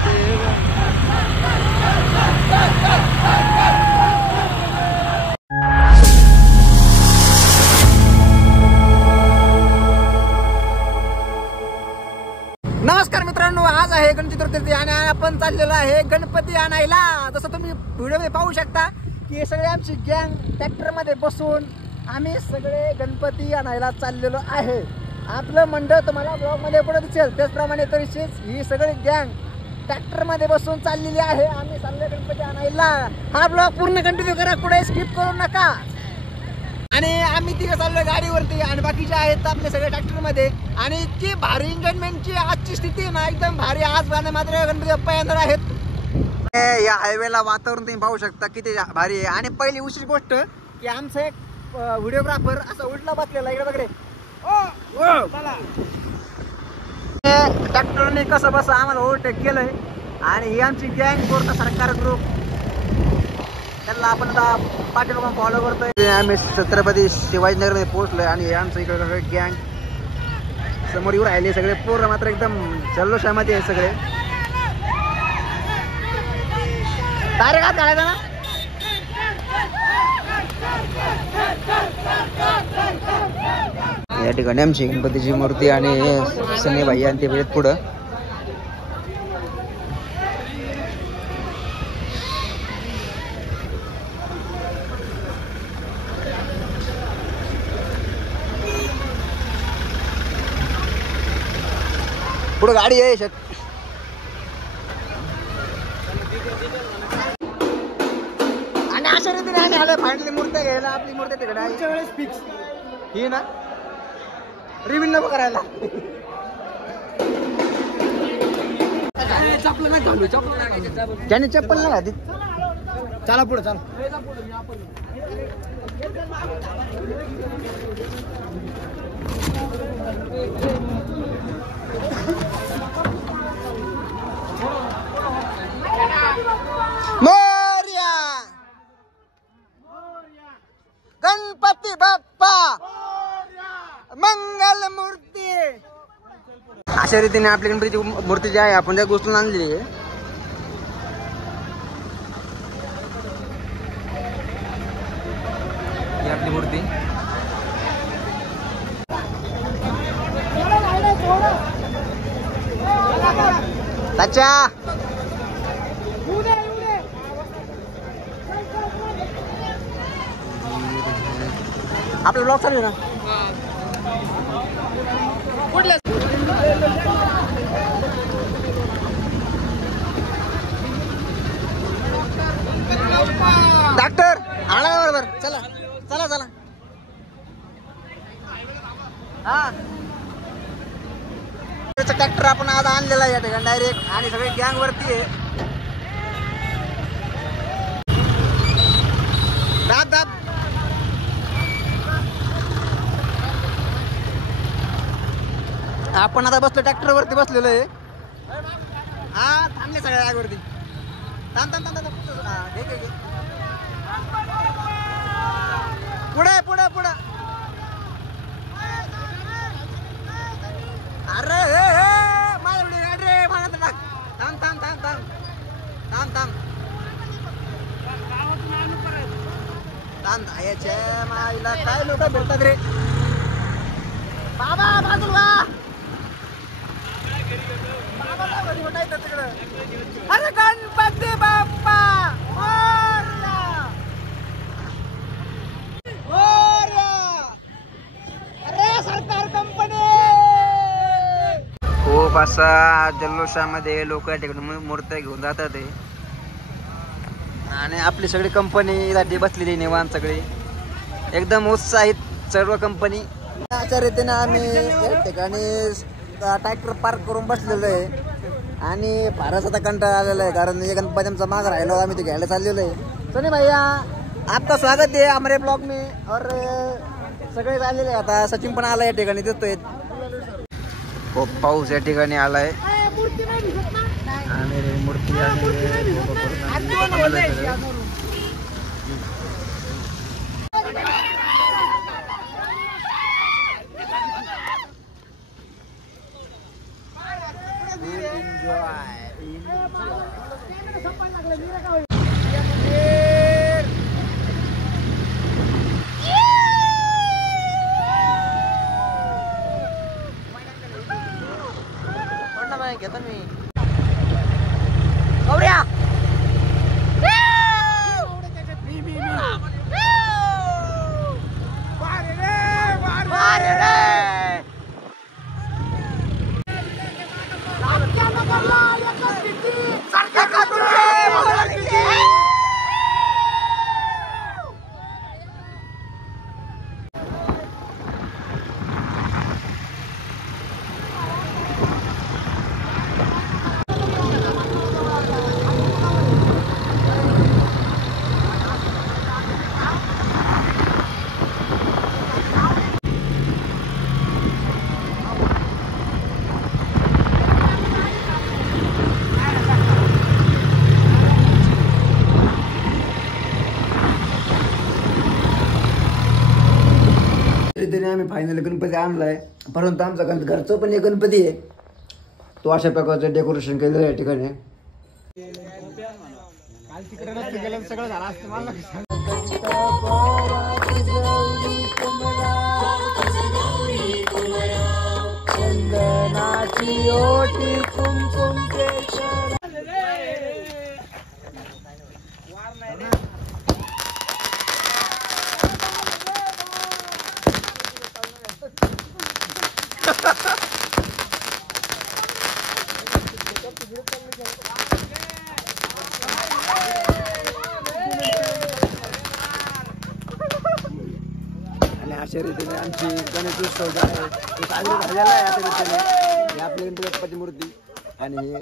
नमस्कार मित्रांनो, आज आहे गणेश चतुर्थी आणि आपण चाललेलो आहे गणपती आणायला। जसं तुम्ही व्हिडिओमध्ये पाहू शकता की सगळे आमची गँग ट्रॅक्टर मध्ये बसून आम्ही सगळे गणपती आणायला चाललेलो आहे। आपलं मंडळ तुम्हाला ब्लॉग मध्ये पुढे दिसेल, त्याचप्रमाणे तरीच ही सगळी गँग ट्रॅक्टर मध्ये बसून चाललेली आहे। आम्ही चाललोय गणपती आणायला। हा ब्लॉग पूर्ण कंटिन्यू करा, कुठे स्किप करू नका। आणि आम्ही तिघं चाललोय गाडीवरती आणि बाकीचे आहेत आपले सगळे ट्रॅक्टर मध्ये। आणि इतकी भारी एन्जॉयमेंटची आजची स्थिती ना, एकदम भारी। आज गाणे मात्र गणपती बाप्पा येणार आहेत। या हायवेला वातावरण तुम्ही पाहू शकता किती भारी आहे। आणि पहिली उशीर गोष्ट की आमचा एक व्हिडिओग्राफर असा उलटा बसलेला इकडे बघरे। ट्रॅक्टरने कसं बस आम्हाला ओव्हरटेक केलंय आणि ही आमची गँग पूर्ण सरकार ग्रुप, त्यांना आपण आता पाठीमागून फॉलो करतोय। आम्ही छत्रपती शिवाजीनगर मध्ये पोहोचलोय आणि हे आमचं इकडे सगळे गँग समोर येऊ राहिले। सगळे पूर्ण मात्र एकदम जल्लोषामध्ये आहे सगळे। डायरेक्ट हात घालायचा ना। या ठिकाणी आमची गणपतीची मूर्ती आणि सनी भाई आणि ते पुढं पुढे गाडी आहे। आणि अशा रीतीने आम्ही आलो फायनली मूर्त्या घ्यायला। आपली मूर्ती तिकडे आहे वेळेस फिक्स ही ना, रिव्हिल नको करायला। चप्पल नाही घालू, ज्याने चप्पल नाही घातली चला पुढे चला। मोरया गणपती बाप्पा मंगल मूर्ती। अशा रीतीने आपली गणपतीची मूर्ती जी आहे आपण त्या गोष्टीला आणलेली आहे। ही आपली मूर्ती अच्छा आपलं ब्लॉग चालू आहे ना। डॉक्टर आला बरोबर, चला चला चला। हा ट्रॅक्टर आपण आज आणलेला आहे या ठिकाणी डायरेक्ट आणि सगळे गँग वरती आहे। दाब दाब आपण आता बसलो ट्रॅक्टर वरती बसलेलो आहे। हा थांबले सगळ्या आग वरती। थांब थांब थांब पुढे पुढे पुढे। अरे हे हे माझ्या गाडी रे माझ्या टाक। थांब थांब थांब थांब थांब थांब थांब। याच्या माईला काय लोक बोलतात रे बाबा बाजूला। अरे गणपती बाप्पा मोरया मोरया। अरे सरकार कंपनी। खूप असा जल्लोषामध्ये लोक या ठिकाणी मूर्त्या घेऊन जातात आणि आपली सगळी कंपनी साठी बसलेली निवांत, सगळी एकदम उत्साहित सर्व कंपनी। अशा रीतीने आम्ही या ठिकाणी ट्रॅक्टर पार्क करून बसलेलो आहे आणि फारच आता कंटाळा आलेला आहे, कारण ये गणपती आमचा माग राहिलो, आम्ही ते घ्यायला चाललेलो आहे। सनी भैया आपका स्वागत है हमारे ब्लॉग में। और सगळे चाललेले आता, सचिन पण आला या ठिकाणी दिसतोय। खूप पाऊस या ठिकाणी आलाय आणि मूर्ती घेतो मी गौऱ्या आम्ही फायनल गणपती आणलाय, परंतु आमचा घरचं पण एक गणपती आहे, तो अशा प्रकारचं डेकोरेशन केलेलं आहे या ठिकाणी. सगळं झालं असतं मला अशा रीतीने आमची गणेशोत्सव जो आहे तो साजरा झालेला आहे. अशा रीतीने आपली गणपती मूर्ती आणि